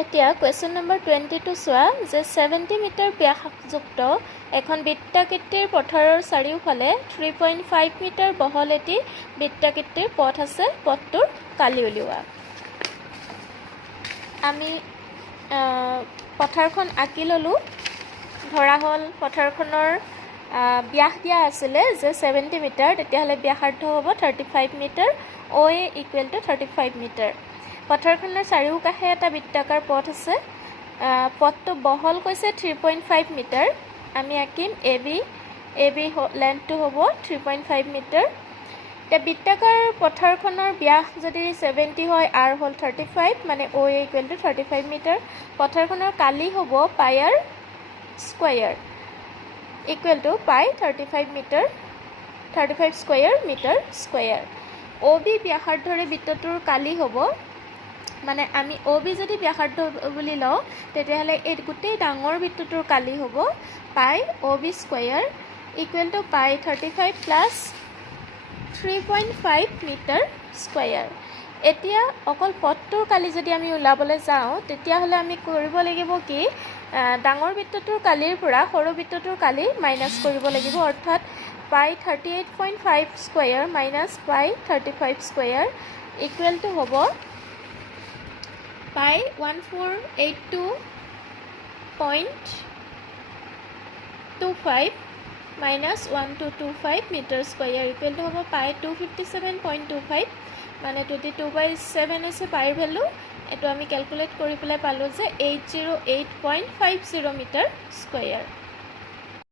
এতিয়া question number 22 চোৱা যে 70 মিটাৰ ব্যাসযুক্ত এখন বৃত্তাকৃতিৰ পথাৰৰ চাৰিওফালে 3.5 মিটাৰ বহল এটি বৃত্তাকৃতিৰ পথ আছে পথটোৰ কালি উলিওৱা আমি পথাৰখন আঁকি ললোঁ ধৰা হ'ল পথাৰখনৰ ব্যাস দিয়া আছিলে যে 70 মিটাৰ তেতিয়াহ'লে ব্যাসাৰ্ধ হ'ব 35 metre OA equal to 35 metre পথাৰখনৰ চাৰিওকাষে এটা বৃত্তাকাৰ পথ আছে পথটো বহল কৈছে 3.5 মিটাৰ আমি আঁকিম AB লেন্থটো হ'ব 3.5 মিটাৰ তে বৃত্তাকাৰ পথাৰখনৰ ব্যাস যদি 70 হয় R হ'ল 35 মানে OA ইকুৱেল টু 35 মিটাৰ পথাৰখনৰ কালি হ'ব পাই R square equal to pi 35 metre 35 square metre square OB ব্যাসাৰ্ধৰে বৃত্তটোৰ কালি হ'ব মানে আমি OB যদি ব্যাসাৰ্ধ বুলি লওঁ তেতিয়াহ'লে এই গোটেই ডাঙৰ বৃত্তটোৰ কালি হ'ব পাই OB square equal to pi 35 plus 3.5 metre square এতিয়া অকল পথটোৰ কালি যদি আমি ওলাবলৈ যাওঁ তেতিয়াহ'লে আমি কৰিব লাগিব কি ডাঙৰ বৃত্তটোৰ কালিৰ পৰা সৰু বৃত্তটোৰ কালি মাইনাছ কৰিব লাগিব অৰ্থাৎ পাই 38.5 স্কয়াৰ মাইনাছ পাই 35 স্কয়াৰ ইকুৱেল টু হ'ব pi 1482.25 minus 1225 metre square equal to হ'ব পাই 257.25 মানে 22/7 আছে পাইৰ ভেলু এইটো আমি ক্যালকুলেট কৰি পেলাই পালোঁ যে 808.50 মিটাৰ স্কয়াৰ